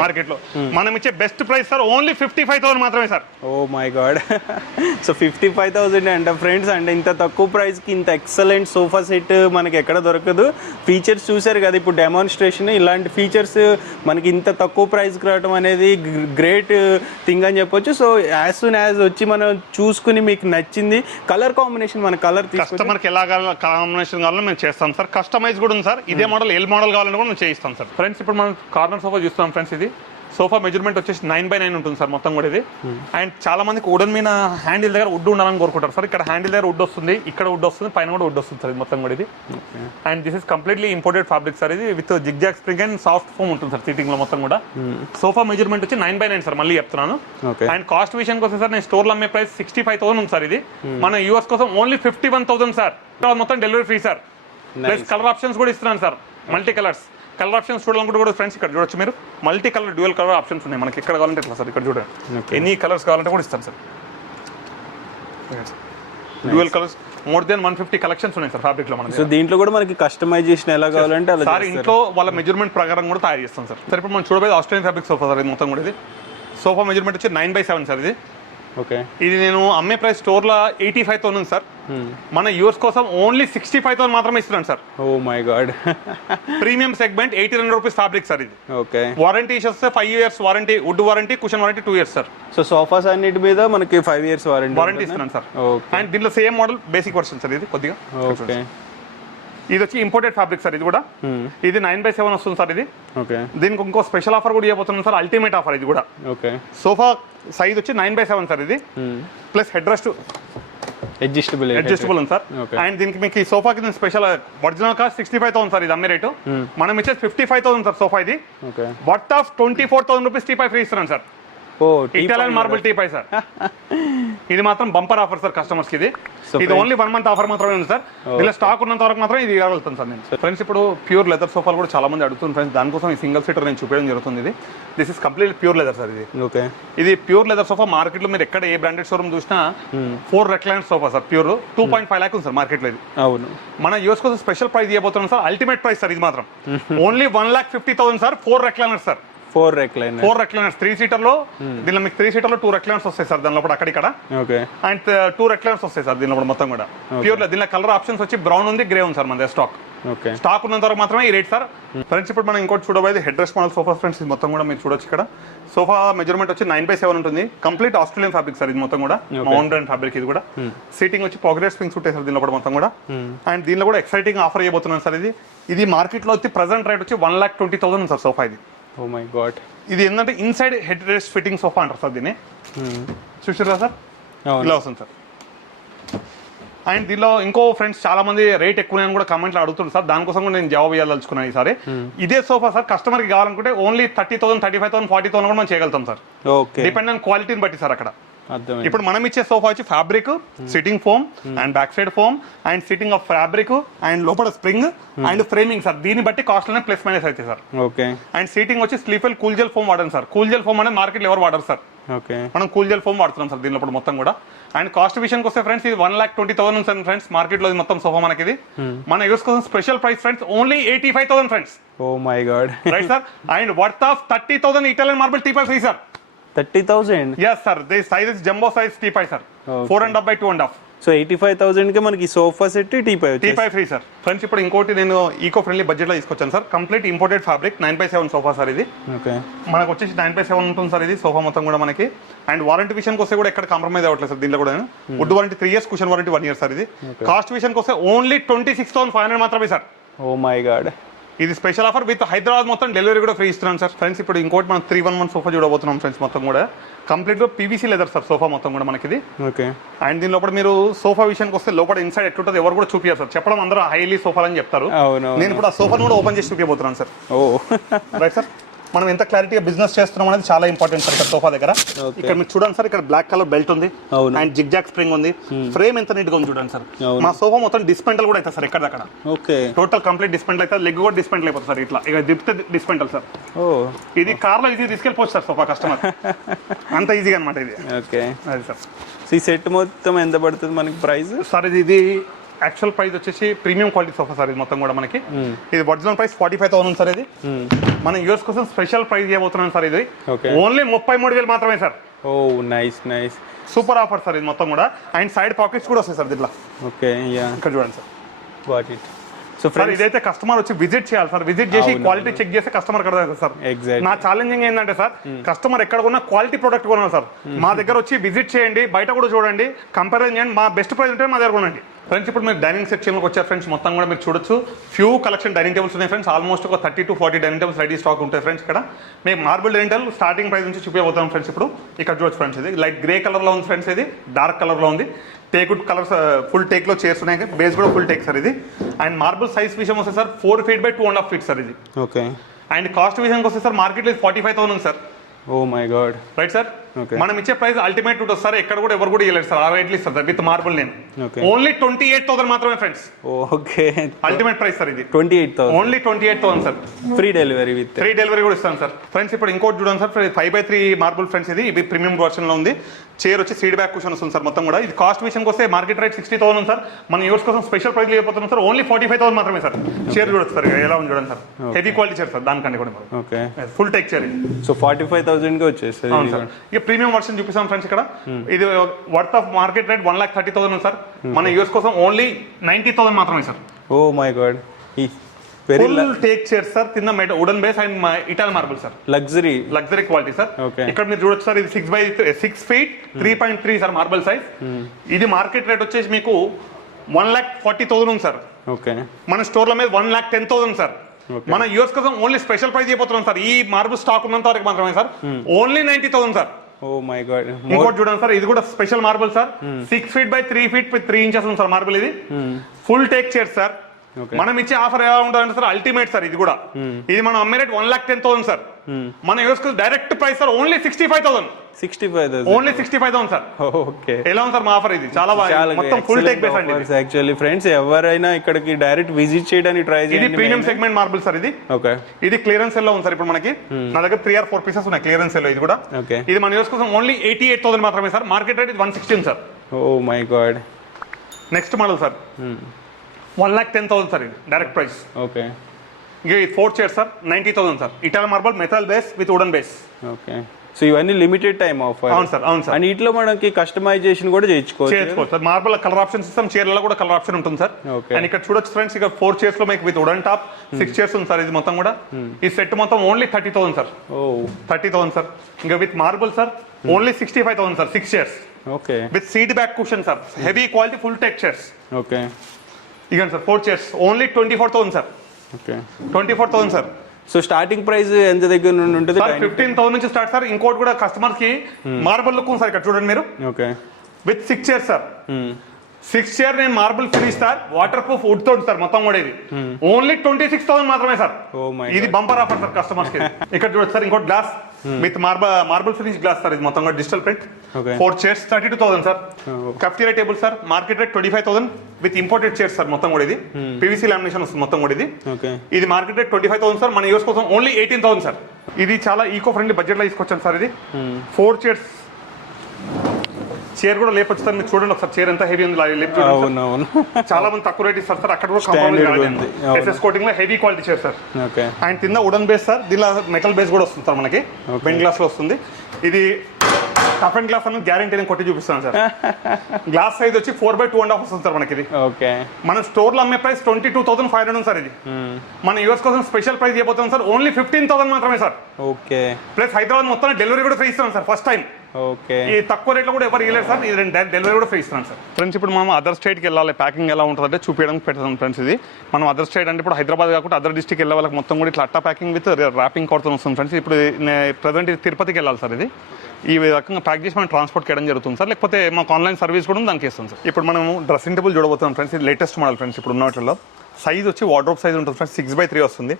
మార్కెట్ లో. మనం ఇచ్చే బెస్ట్ ప్రైస్ సార్ ఓన్లీ 55,000 మాత్రమే sir. Oh my god, so 55,000 అంట ఫ్రెండ్స్. అంటే ఇంత తక్కువ ప్రైస్ కి ఇంత ఎక్సలెంట్ సోఫా సెట్ మనకి ఎక్కడ దొరకదు. ఫీచర్స్ చూసారు కదా ఇప్పుడు డెమాన్స్ట్రేషన్. ఇలాంటి ఫీచర్స్ మనకి ఇంత తక్కువ ప్రైస్ కి రావడం అనేది గ్రేట్ థింగ్ అని చెప్పొచ్చు. సో యాజ్ సూన్ యాజ్ వచ్చి మనం చూసుకుని మీకు నచ్చింది కలర్ కాంబినేషన్, మన కలర్ కస్టమర్ కి ఎలా కాంబినేషన్ కావాలో మేము చేస్తాం సార్. కస్టమైజ్ కూడా ఉంది సార్. ఇదే మోడల్ ఎల్ మోడల్ కావాలని కూడా మేము చేయిస్తాం సార్. ఫ్రెండ్స్ ఇప్పుడు మనం కార్నర్ సోఫా చూస్తాం ఫ్రెండ్స్. ఇది సోఫా మెజర్మెంట్ వచ్చేసి 9x9 ఉంటుంది సార్ మొత్తం కూడా ఇది. అండ్ చాలా మందికి వుడెన్ మీద హ్యాండిల్ దగ్గర వుడ్ ఉండాలని కోరుకుంటారు సార్. ఇక్కడ హ్యాండిల్ దగ్గర వుడ్ వస్తుంది, ఇక్కడ వుడ్ వస్తుంది, పైన కూడా వుడ్ వస్తుంది సార్ ఇది మొత్తం కూడా ఇది. And this is completely imported fabric sir. ఇది with zigzag spring and soft foam ఉంటుంది సార్ సీటింగ్ లో మొత్తం కూడా. సోఫా మెజర్మెంట్ వచ్చి 9x9 సార్, మళ్ళీ చెప్తున్నాను. అండ్ కాస్ట్ విషయానికి వస్తే సార్ నేను స్టోర్ లో అమ్మే ప్రైస్ 65,000 ఉంది సార్. ఇది మన యూఎస్ కోసం ఓన్లీ 51,000 సార్. మొత్తం delivery free sir. Plus colour options కూడా ఇస్తున్నాను sir, multi colours. Colour options చూడాలనుకుంటే కూడా ఫ్రెండ్స్ ఇక్కడ చూడొచ్చు మీరు. Multi colour, dual colour options ఉన్నాయి మనకి. ఎక్కడ కావాలంటే ఇట్లా సార్, ఇక్కడ చూడండి. ఎన్ని కలర్స్ కావాలంటే కూడా ఇస్తాను sir. Dual colours more than 150 collections ఉన్నాయి సార్ ఫ్యాబ్రిక్ లో మనకి. సో దీంట్లో కూడా మనకి కస్టమైజేషన్ ఎలా కావాలంటే అలా సార్ ఇంట్లో వాళ్ళ మెజర్మెంట్ ప్రకారం కూడా తయారు చేస్తాం సార్. సార్ ఇప్పుడు మనం చూడబోయేది ఆస్ట్రేలియన్ ఫ్యాబ్రిక్ సోఫా సార్ ఇది మొత్తం కూడా. ఇది సోఫా మెజర్మెంట్ వచ్చి 9x7 సార్ ఇది. ఓకే, ఇది నేను అమ్మే ప్రైస్ స్టోర్ లో 85,000 సార్. మన యూఎస్ కోసం ఓన్లీ 65,000 మాత్రమే ఇస్తున్నాను sir. Oh my god, premium segment 89 rupees fabric sir ఇది. ఓకే, వారంటీ వస్తే 5 years warranty, wood warranty, cushion warranty 2 years sir. So sofas అన్నిటి మీద మనకి 5 years వారంటీ ఇస్తున్నాను సార్. అండ్ దీంట్లో same model basic version sir ఇది కొద్దిగా. ఓకే, ఇది వచ్చి ఇంపోర్టెడ్ ఫ్యాబ్రిక్ సార్ ఇది కూడా. ఇది 9x7 వస్తుంది సార్ ఇది. ఓకే, దీనికి ఇంకో స్పెషల్ ఆఫర్ కూడా ఇవ్వబోతున్నాం సార్, అల్టిమేట్ ఆఫర్ ఇది కూడా. ఓకే, సోఫా సైజ్ వచ్చి 9x7 సార్ ఇది. ప్లస్ హెడ్ రెస్ట్ అడ్జస్టబుల్ ఉంది సార్. అండ్ దీనికి మీకు ఈ సోఫాకి స్పెషల్ ఒరిజినల్ కాస్ట్ 65,000 సార్ ఇది అమ్మే రేటు. మనం ఇచ్చేది 55,000 సార్ సోఫా ఇది. Worth of 24,000 rupees teapoy free ఇస్తున్నాను sir. Italian marble teapoy sir. ఇది మాత్రం బంపర్ ఆఫర్ సార్ కస్టమర్స్ కి. ఇది ఓన్లీ 1 month ఆఫర్ మాత్రమే ఉంది సార్. ఇలా స్టాక్ ఉన్నంత వరకు మాత్రం ఇది ఇవ్వగలుగుతాను సార్ నేను. ఫ్రెండ్స్ ఇప్పుడు ప్యూర్ లెదర్ సోఫాలు కూడా చాలా మంది అడుగుతుంది ఫ్రెండ్స్. దానికోసం ఈ సింగిల్ సీటర్ నేను చూపించడం జరుగుతుంది. ఇది this is complete pure leather sir ఇది. ఓకే, ఇది ప్యూర్ లెదర్ సోఫా. మార్కెట్ లో మీరు ఎక్కడ ఏ బ్రాండెడ్ షోరూమ్ చూసినా 4 recliner sofa sir pure 2.5 lakhs ఉంది సార్ మార్కెట్ లో ఇది. అవును, మన యూఎస్ కోసం స్పెషల్ ప్రైస్ ఇవ్వబోతున్నాం సార్, అల్టిమేట్ ప్రైస్ సార్ ఇది మాత్రం. Only 1,50,000 sir. 4 recliners sir. 4 recliners 3 seater లో. దీనిలో మీకు 3 seater లో 2 రెక్లైనర్స్ వస్తాయి సార్ దానిలో అక్కడిక్కడ. ఓకే, అండ్ 2 రెక్లైనర్స్ వస్తాయి సార్ దీనిలో మొత్తం కూడా ప్యూర్. దీనిలో కలర్ ఆప్షన్స్ వచ్చి బ్రౌన్ ఉంది, గ్రే ఉంది సార్ మన స్టాక్. ఓకే, స్టాక్ ఉన్నంత వరకు మాత్రమే ఈ రేట్ సార్. ఫ్రెండ్స్ ఇప్పుడు మనం ఇంకోటి చూడబోయేది head rest model sofa friends. ఇది మొత్తం కూడా మీరు చూడొచ్చు ఇక్కడ. సోఫా మెజర్మెంట్ వచ్చి 9x7 ఉంటుంది. కంప్లీట్ ఆస్ట్రేలియన్ ఫ్యాబ్రిక్ సార్ ఇది మొత్తం కూడా. మౌన్ బ్రాండ్ ఫ్యాబ్రిక్ ఇది కూడా. సీటింగ్ వచ్చి పాకెట్ స్ప్రింగ్స్ ఉంటాయి సార్ దీనిలో మొత్తం కూడా. అండ్ దీనిలో కూడా ఎక్సైటింగ్ ఆఫర్ ఇవ్వబోతున్నాను సార్ ఇది. ఇది మార్కెట్ లో వచ్చి ప్రెసెంట్ రేట్ వచ్చి 1,20,000 సార్ సోఫా ఇది. ఓ మై గాడ్, ఇది ఏంటంటే inside head rest fitting sofa అంటారు సార్ దీన్ని. చూసారా సార్ ఇలా వస్తుంది సార్. అండ్ దీనిలో ఇంకో ఫ్రెండ్స్ చాలా మంది రేట్ ఎక్కువ కూడా కమెంట్లో అడుగుతుంది సార్. దానికోసం కూడా నేను జవాబు ఇవ్వాలనుకున్నాను ఈసారి. ఇదే సోఫా సార్ కస్టమర్ కి కావాలనుకుంటే ఓన్లీ 30,000, 35,000, 40,000 కూడా మనం చేయగలుగుతాం సార్. డిపెండ్ ఆన్ క్వాలిటీని బట్టి సార్ అక్కడ. ఇప్పుడు మనం ఇచ్చే సోఫా వచ్చి fabric, sitting foam and back side foam and sitting of fabric and లోపల స్ప్రింగ్ అండ్ ఫ్రేమింగ్ సార్. దీన్ని బట్టి కాస్ట్ లోనే ప్లస్ మైనస్ అయితే సార్. ఓకే, అండ్ సీటింగ్ వచ్చి స్లీపల్ కూల్ జెల్ ఫోమ్ వాడండి సార్. కూల్ జెల్ ఫోమ్ అనేది market ఎవరు వాడరు సార్. ఓకే, మనం కూల్ జెల్ ఫోమ్ వాడుతున్నాం సార్ దీనిలో మొత్తం కూడా. అండ్ కాస్ట్ విషయానికి వస్తే ఫ్రెండ్స్ ఇది 1,20,000 సార్ ఫ్రెండ్స్ మార్కెట్ లో మొత్తం సోఫా మనకి. ఇది మన యూస్ కోసం special price friends only 85,000 friends. Oh my god, right sir. And worth of 30,000 Italian marble teapoy free sir. 30,000. Yes, sir. This size is jumbo size T5, sir. Okay. 4.5 by 2.5. So 85,000కి మనకి sofa set టీపై వచ్చేసి T5 free sir. Friends ఇప్పుడు ఇంకోటి నేను eco friendly బడ్జెట్లో తీసుకొచ్చాను sir. Complete imported fabric 9x7 sofa sir ఇది. Okay. మనకు వచ్చేసి 9x7 ఉంటుంది సార్ ఇది సోఫా మొత్తం కూడా మనకి. అండ్ వారంటీ విషయానికి వస్తే కూడా ఎక్కడ కాంప్రమైజ్ అవ్వట్లేదు సార్ దీంట్లో కూడా. Wood warranty 3 years, cushion warranty 1 year sir ఇది. కాస్ట్ విషయానికి వస్తే ఓన్లీ 26,500 మాత్రమే సార్. Oh my god. ఇది స్పెషల్ ఆఫర్ విత్ హైదరాబాద్ మొత్తం డెలివరీ కూడా ఫ్రీ ఇస్తున్నాం సార్. ఫ్రెండ్స్ ఇప్పుడు ఇంకోటి మనం 311 సోఫా చూడబోతున్నాం ఫ్రెండ్స్ మొత్తం కూడా. కంప్లీట్గా పీవీసీ లెదర్ సార్ సోఫా మొత్తం కూడా మనకి ఇది. ఓకే. అండ్ దీని లోపల మీరు సోఫా విషయానికి వస్తే లోపల ఇన్సైడ్ ఎట్లుంటుంది ఎవరు కూడా చూపించారు సార్. చెప్పడం అందరూ హైలీ సోఫా అని చెప్తారు. అవును. నేను ఇప్పుడు ఆ సోఫాను కూడా ఓపెన్ చేసి చూపించబోతున్నాను సార్. ఓ రైట్ సార్. మనం ఎంత క్లారిటీగా బిజినెస్ చేస్తున్నాం అనేది చాలా ఇంపార్టెంట్ సార్ ఇక్కడ సోఫా దగ్గర. ఇక్కడ మీరు చూడండి సార్, ఇక్కడ బ్లాక్ కలర్ బెల్ట్ ఉంది అండ్ జిగ్ జాక్ స్ప్రింగ్ ఉంది. ఫ్రేమ్ ఎంత నీట్ గా ఉంది చూడండి సార్. మా సోఫా మొత్తం డిస్పెంటల్ కూడా అవుతుంది సార్ ఎక్కడ అక్కడ. ఓకే. టోటల్ కంప్లీట్ డిస్పెంటల్ అయితే లెగ్ కూడా డిస్పెంటల్ అయిపోతుంది సార్. ఇట్లా ఇక దిప్తే డిస్పెంటల్ సార్. ఓ ఇది కార్ లో ఈజీ తీసుకెళ్ళిపోవచ్చు సార్ సోఫా కస్టమర్. అంత ఈజీగా అనమాట ఇది. ఓకే. అది సార్. ఈ సెట్ మొత్తం ఎంత పడుతుంది మనకి ప్రైస్? సార్ ఇది యాక్చువల్ ప్రైస్ వచ్చేసి ప్రీమియం క్వాలిటీ సోఫా సార్ ఇది మొత్తం కూడా మనకి. ఇది ఒరిజినల్ ప్రైస్ 45,000 సార్. ఇది మన యూఎస్ కోసం స్పెషల్ ప్రైస్ చేయబోతున్నాం సార్. ఇది ఓన్లీ 33,000 మాత్రమే sir. Oh nice nice. Super offer sir ఇది మొత్తం కూడా. అండ్ సైడ్ పాకెట్స్ కూడా వస్తాయి సార్ దీంట్లో. ఓకే. యా ఇక్కడ చూడండి sir. Got it. So sir ఇదైతే కస్టమర్ వచ్చి విజిట్ చేయాలి సార్. విజిట్ చేసి క్వాలిటీ చెక్ చేస్తే కస్టమర్ కదా సార్. ఎగ్జాక్ట్. నా ఛాలెంజింగ్ ఏంటంటే సార్, కస్టమర్ ఎక్కడ కొన్నా క్వాలిటీ ప్రోడక్ట్ కొనాలి సార్. మా దగ్గర వచ్చి విజిట్ చేయండి, బయట కూడా చూడండి, కంపారిజన్ చేయండి. మా బెస్ట్ ప్రైస్ ఉంటే మా దగ్గర కొనండి ఫ్రెండ్స్. ఇప్పుడు మీరు డైనింగ్ సెక్షన్లోకి వచ్చారు ఫ్రెండ్స్. మొత్తం కూడా మీరు చూడొచ్చు ఫ్యూ కలెక్షన్ డైనింగ్ టేబుల్స్ ఉన్నాయి ఫ్రెండ్స్. ఆల్మోస్ట్ ఒక 30 to 40 dining tables ready stock ఉంటాయి ఫ్రెండ్స్. ఇక్కడ మేము marble dining table starting price నుంచి చూపించబోతాం ఫ్రెండ్స్. ఇప్పుడు ఇక్కడ చూడొచ్చు ఫ్రెండ్స్. ఇది లైట్ గ్రే కలర్లో ఉంది ఫ్రెండ్స్. ఇది డార్క్ కలర్లో ఉంది. టేక్వుడ్ కలర్స్ ఫుల్ టేక్లో చైర్స్ ఉన్నాయి. బేస్ కూడా ఫుల్ టేక్ సార్ ఇది. అండ్ మార్బుల్ సైజ్ విషయం వస్తే sir 4 feet by 2.5 feet sir ఇది. ఓకే. అండ్ కాస్ట్ విషయానికి వస్తే సార్ మార్కెట్లో 45,000 sir. Oh my god. Right sir. మనం ఇచ్చే ప్రైస్ అల్టిమేట్ ఉంటుంది సార్. ఎక్కడ కూడా ఎవరు కూడా ఇవ్వలేదు సార్. ఆ రేట్లు ఇస్తారు సార్ విత్ మార్బుల్. నేను ఓన్లీ 28,000 మాత్రమే friends. Okay. Ultimate price sir ఇది. 28,000. Only 28,000 sir. Free delivery with free delivery కూడా ఇస్తాను సార్. ఫ్రెండ్స్ ఇప్పుడు ఇంకోటి చూడండి సార్. 5x3 marble friends. ఇది ప్రీమియం వర్షన్ లో ఉంది. చైర్ వచ్చి సీడ్ బ్యాక్ కుషన్ వస్తుంది సార్ మొత్తం కూడా. ఇది కాస్ట్ విషయానికి వస్తే మార్కెట్ రేట్ 60,000 సార్. మన యూర్స్ కోసం స్పెషల్ ప్రైస్ లేకపోతున్నాం సార్. ఓన్లీ 45,000 మాత్రమే సార్. చైర్ చూడొచ్చు సార్ ఎలా ఉంది చూడండి sir. Heavy quality chair sir దానికంటే కూడా. Okay. Full teak chair. So 45,000 కి వచ్చేస్తుంది. అవును సార్. ఇక ప్రీమియం వర్షన్ చూపిస్తాం ఫ్రెండ్స్. ఇక్కడ ఇది worth of market rate 1,30,000 sir. మన యూఎస్ కోసం ఓన్లీ 90,000 మాత్రమే sir. Oh my god. Full teak chair sir. కింద wooden base and Italian marble sir. Luxury quality sir. ఇక్కడ మీరు చూడొచ్చు సార్. ఇది 6 feet 3.3 సార్ మార్బుల్ సైజ్. ఇది మార్కెట్ రేట్ వచ్చేసి మీకు 1,40,000 ఉంది సార్. ఓకే. మన స్టోర్ల మీద 1,10,000 సార్. మన యూఎస్ కోసం ఓన్లీ స్పెషల్ ప్రైస్ అయిపోతున్నాం సార్. ఈ మార్బుల్ స్టాక్ ఉన్నంత వరకు మాత్రమే sir. Only 90,000 sir. Oh my god. ఇంకోటి చూడండి సార్. ఇది కూడా special marble sir. 6 feet by 3 feet 3 inches ఉంది సార్ మార్బుల్. ఇది ఫుల్ టేక్ చైర్ సార్. మనం ఇచ్చే ఆఫర్ ఎలా ఉంటుందంటే సార్ అల్టిమేట్ సార్. ఇది కూడా ఇది మనం అమ్మే రేట్ 1,10,000 సార్. మన US direct price sir only 65,000. Only 65,000 sir. Okay. ఎలా ఉంది సార్ మా ఆఫర్? ఇది చాలా బాగా మొత్తం ఫుల్ టేక్ బేస్ అండి. యాక్చువల్లీ ఫ్రెండ్స్ ఎవరైనా ఇక్కడికి డైరెక్ట్ విజిట్ చేయడానికి ట్రై చేయండి. ఇది ప్రీమియం సెగ్మెంట్ మార్బుల్ సార్. ఇది ఓకే. ఇది క్లియరెన్స్ సెల్ లో ఉంది సార్. ఇప్పుడు మనకి నా దగ్గర 3 or 4 pieces ఉన్నాయి క్లియరెన్స్ సెల్ లో. ఇది కూడా ఓకే. ఇది మన యూఎస్ కోసం ఓన్లీ 88,000 మాత్రమే sir. Market rate 116 sir. Oh my god. Next model sir 1,10,000 sir. ఇది డైరెక్ట్ ప్రైస్. ఓకే. ఇక ఈ 4 chairs sir 90,000 sir. Italian marble metal base with wooden base. Okay. So ఇవన్నీ లిమిటెడ్ టైం ఆఫర్. అవును sir. అవును sir. And ఇట్లా మనకి customization కూడా చేసుకోవచ్చు sir. Marble colour option system, చైర్లలో కూడా కలర్ ఆప్షన్ ఉంటుంది సార్. అండ్ ఇక్కడ చూడొచ్చు ఫ్రెండ్స్. ఇక్కడ 4 చైర్స్ లో మీకు విత్ వుడెన్ టాప్ 6 చైర్స్ ఉంది సార్. ఇది మొత్తం కూడా ఈ సెట్ మొత్తం ఓన్లీ 30,000 సార్. Oh 30,000 sir. ఇంకా with marble sir only 65,000 sir. 6 chairs. Okay. With seat back cushion sir. Heavy quality full teak chairs. Okay. ఇక sir 4 chairs only 24,000 sir. Okay. 24,000 sir. So starting price ఎంత దగ్గర నుండి ఉంటుంది? 15,000 నుంచి start sir. ఇంకోటి కూడా customers కి మార్బుల్ లుక్ ఉంది సార్. ఇక్కడ చూడండి మీరు. Okay. With 6 chairs sir. 6 chair నేను marble finish sir. Water proof wood తోటి సార్ మొత్తం కూడా. ఇది ఓన్లీ 26,000 మాత్రమే సార్. ఇది బంపర్ ఆఫర్ సార్ కస్టమర్స్ కి. ఇక్కడ చూడొచ్చు సార్. ఇంకోటి glass with marble finish glass sir. ఇది మొత్తం కూడా digital print. 4 chairs 32,000 sir. Cafeteria table sir. Market rate 25,000 with imported chairs sir. మొత్తం కూడా ఇది పీవీసీ లామినేషన్ వస్తుంది మొత్తం కూడా. ఇది మార్కెట్ రేట్ 25,000 సార్. మన యూస్ కోసం ఓన్లీ 18,000 సార్. ఇది చాలా ఈకో ఫ్రెండ్లీ బడ్జెట్ లో తీసుకొచ్చాను సార్. ఇది 4 చైర్స్. చైర్ కూడా లేపొచ్చు సార్. మీరు చూడండి ఒకసారి చైర్ ఎంత హెవీ ఉంది. చాలా మంది తక్కువ రేట్ ఇస్తారు సార్. అక్కడ కూడా ఎస్ఎస్ కోటింగ్ లో heavy quality chair sir. And కింద వుడెన్ బేస్ సార్. దీనిలో మెటల్ బేస్ కూడా వస్తుంది సార్. మనకి బెండ్ గ్లాస్ లో వస్తుంది. ఇది టఫ్ అండ్ గ్లాస్ అని గ్యారంటీ నేను కొట్టి చూపిస్తాను సార్. గ్లాస్ సైజ్ వచ్చి 4/2.5 వస్తుంది సార్ మనకి ఇది. ఓకే, మన స్టోర్ లో అమ్మే ప్రైస్ 22,500 ఉంది సార్. ఇది మన యూఎస్ కోసం స్పెషల్ ప్రైస్ ఇవ్వబోతున్నాం సార్, ఓన్లీ 15,000 మాత్రమే సార్. ఓకే, ప్లస్ హైదరాబాద్ మొత్తం డెలివరీ కూడా ఫ్రీ ఇస్తున్నాం సార్ ఫస్ట్ టైం. ఓకే, ఈ తక్కువ రేట్లో కూడా ఎవరు ఇవ్వలేదు సార్, ఇది డెలివరీ కూడా ఫ్రీ ఇస్తున్నాం సార్. ఫ్రెండ్స్ ఇప్పుడు మనం అదర్ స్టేట్కి వెళ్ళాలి, ప్యాకింగ్ ఎలా ఉంటుందంటే చూపించడానికి పెడతాం ఫ్రెండ్స్. ఇది మనం అదర్ స్టేట్ అంటే ఇప్పుడు హైదరాబాద్ కాకుండా అదర్ డిస్ట్రిక్ట్ వెళ్ళే వాళ్ళకి మొత్తం కూడా ఇట్లా అట్టా ప్యాకింగ్ విత్ ర్యాపింగ్ కొడుతూ వస్తుంది ఫ్రెండ్స్. ఇప్పుడు ప్రజెంట్ ఇది తిరుపతికి వెళ్ళాలి సార్. ఇది ఈ రకంగా ప్యాక్ చేసి మనం ట్రాన్స్పోర్ట్ చేయడం జరుగుతుంది సార్, లేకపోతే మాకు ఆన్లైన్ సర్వీస్ కూడా దానికి ఇస్తాం సార్. ఇప్పుడు మనం డ్రెస్సింగ్ టేబుల్ చూడబోతున్నాం ఫ్రెండ్స్. ఇది లేటెస్ట్ మోడల్ ఫ్రెండ్స్. ఇప్పుడు ఉన్న వాటిలో సైజ్ వచ్చి వార్డ్రోబ్ సైజ్ ఉంటుంది ఫ్రెండ్స్, 6/3 వస్తుంది.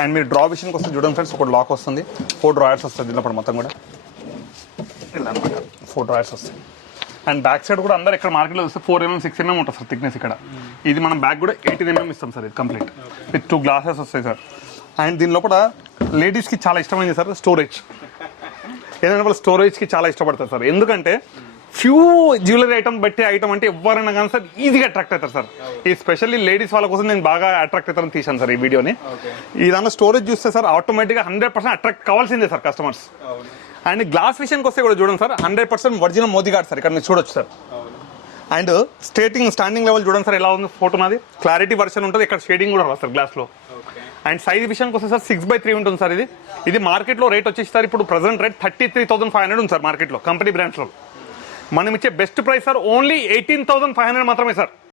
అండ్ మీరు డ్రా విషయానికి వస్తుంది చూడండి ఫ్రెండ్స్, ఒక లాక్ వస్తుంది, 4 డ్రాయర్స్ వస్తుంది దీంట్లో మొత్తం కూడా, 4 డ్రాయర్స్ వస్తాయి. అండ్ బ్యాక్ సైడ్ కూడా అందరు ఇక్కడ మార్కెట్లో చూస్తే 4 mm 6 mm ఉంటుంది సార్ థిక్నెస్ ఇక్కడ. ఇది మనం బ్యాక్ కూడా 18 mm ఇస్తాం సార్, ఇది కంప్లీట్ విత్ 2 గ్లాసెస్ వస్తాయి సార్. అండ్ దీని లోపల లేడీస్కి చాలా ఇష్టమైంది సార్ స్టోరేజ్. ఏదైనా వాళ్ళు స్టోరేజ్కి చాలా ఇష్టపడతారు సార్, ఎందుకంటే ఫ్యూ జ్యువెలరీ ఐటమ్ బట్టి ఐటమ్ అంటే ఎవరైనా కానీ సార్ ఈజీగా అట్రాక్ట్ అవుతారు సార్. ఈ స్పెషల్లీ లేడీస్ వాళ్ళ కోసం నేను బాగా అట్రాక్ట్ అవుతారని తీశాను సార్ ఈ వీడియోని. ఈ దాంట్లో స్టోరేజ్ చూస్తే సార్ ఆటోమేటిక్గా 100% అట్రాక్ట్ కావాల్సిందే సార్ కస్టమర్స్. అండ్ గ్లాస్ విషయానికి వస్తే కూడా చూడండి sir, 100% original Modi gourd sir, ఇక్కడ మీరు చూడొచ్చు సార్. అండ్ స్టాండింగ్ లెవెల్ చూడండి సార్ ఎలా ఉంది ఫోటో నాది, క్లారిటీ వర్షన్ ఉంటుంది, ఇక్కడ షేడింగ్ కూడా రాదు సార్ గ్లాస్లో. అండ్ సైజ్ విషయానికి వస్తే సార్ 6/3 ఉంటుంది సార్. ఇది మార్కెట్లో రేట్ వచ్చేసి సార్ ఇప్పుడు ప్రజెంట్ రేట్ 33,500 ఉంది సార్ మార్కెట్లో కంపెనీ బ్రాండ్స్లో. మనం ఇచ్చే బెస్ట్ ప్రైస్ సార్ ఓన్లీ 18,500 మాత్రమే సార్.